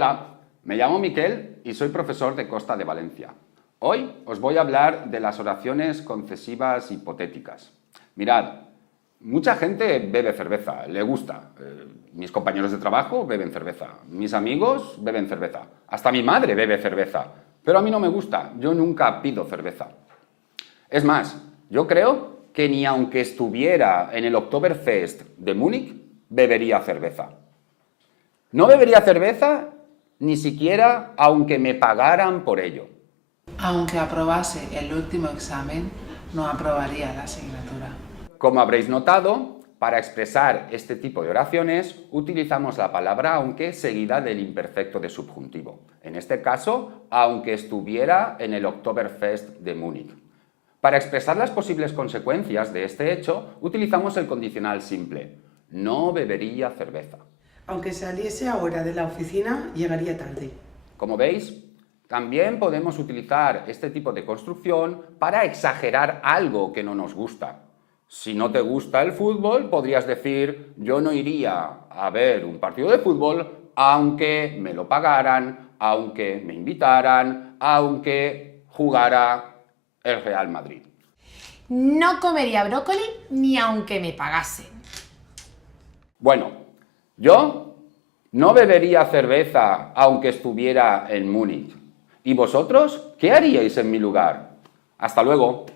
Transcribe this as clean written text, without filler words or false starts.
Hola, me llamo Miquel y soy profesor de Costa de Valencia. Hoy os voy a hablar de las oraciones concesivas hipotéticas. Mirad, mucha gente bebe cerveza, le gusta. Mis compañeros de trabajo beben cerveza, mis amigos beben cerveza, hasta mi madre bebe cerveza, pero a mí no me gusta, yo nunca pido cerveza. Es más, yo creo que ni aunque estuviera en el Oktoberfest de Múnich, bebería cerveza. No bebería cerveza ni siquiera aunque me pagaran por ello. Aunque aprobase el último examen, no aprobaría la asignatura. Como habréis notado, para expresar este tipo de oraciones utilizamos la palabra aunque seguida del imperfecto de subjuntivo. En este caso, aunque estuviera en el Oktoberfest de Múnich. Para expresar las posibles consecuencias de este hecho, utilizamos el condicional simple. No bebería cerveza. Aunque saliese ahora de la oficina, llegaría tarde. Como veis, también podemos utilizar este tipo de construcción para exagerar algo que no nos gusta. Si no te gusta el fútbol, podrías decir, yo no iría a ver un partido de fútbol aunque me lo pagaran, aunque me invitaran, aunque jugara el Real Madrid. No comería brócoli ni aunque me pagasen. Bueno, yo no bebería cerveza aunque estuviera en Múnich. ¿Y vosotros qué haríais en mi lugar? Hasta luego.